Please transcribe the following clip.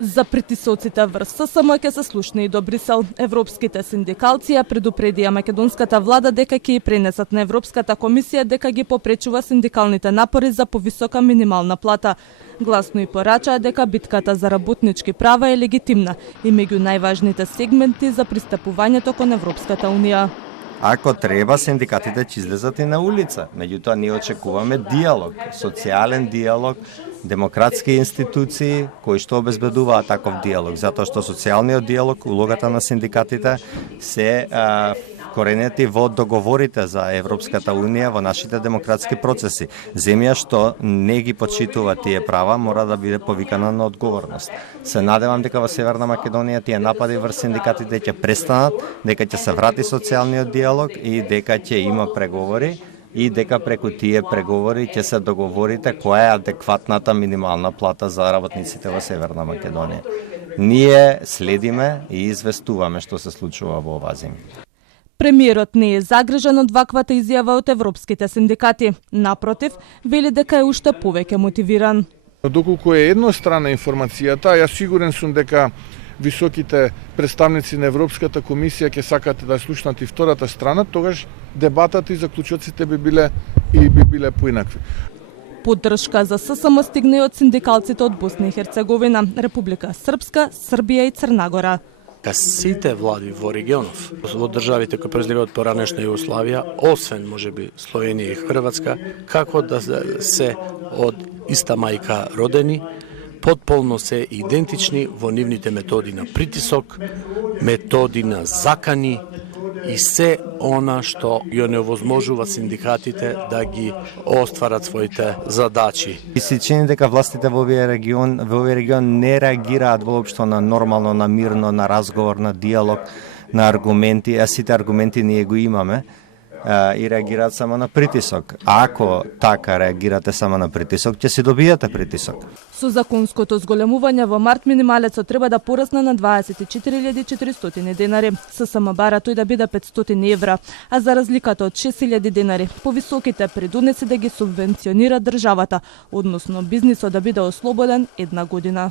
За притисоците врз ССМ ќе се слушне и до Брисел. Европските синдикалци ја предупредија македонската влада дека ќе ја пренесат на Европската комисија дека ги попречува синдикалните напори за повисока минимална плата. Гласно и порачаа дека битката за работнички права е легитимна и меѓу најважните сегменти за пристапувањето кон Европската унија. Ако треба, синдикатите ќе излезат и на улица. Меѓутоа, ние очекуваме диалог, социјален диалог, демократски институции кои што обезбедуваат таков диалог, затоа што социјалниот диалог, улогата на синдикатите се коренети во договорите за Европската унија во нашите демократски процеси. Земја што не ги почитува тие права мора да биде повикана на одговорност. Се надевам дека во Северна Македонија тие напади врз синдикатите ќе престанат, дека ќе се врати социјалниот диалог и дека ќе има преговори и дека преку тие преговори ќе се договорите која е адекватната минимална плата за работниците во Северна Македонија. Ние следиме и известуваме што се случува во оваа земја. Премиерот не е загрижен од ваквата изјава од европските синдикати. Напротив, вели дека е уште повеќе мотивиран. Доколку е едностранна информацијата, јас сигурен сум дека високите представници на Европската комисија ќе сакат да слушнат и втората страна, тогаш дебатата и заклучоците би биле поинакви. Поддршка за ССМ стигна и од синдикалците од Босна и Херцеговина, Република Српска, Србија и Црна Гора. Сите влади во регионов, во државите кои произлегуваат поранешна Југославија, освен можеби Словенија и Хрватска, како да се од иста мајка родени, потполно се идентични во нивните методи на притисок, методи на закани и се она што ја невозможува синдикатите да ги остварат своите задачи. И се чини дека властите во овој регион не реагираат воопшто на нормално, на мирно, на разговор, на диалог, на аргументи, а сите аргументи ние го имаме и реагираат само на притисок. Ако така реагирате само на притисок, ќе си добиете притисок. Со законското зголемување во март минималецот треба да порасне на 24.400 денари. ССМ бара тој да биде 500 евра, а за разликата од 6.000 денари, повисоките придонеси да ги субвенционира државата, односно бизнисот да биде ослободен една година.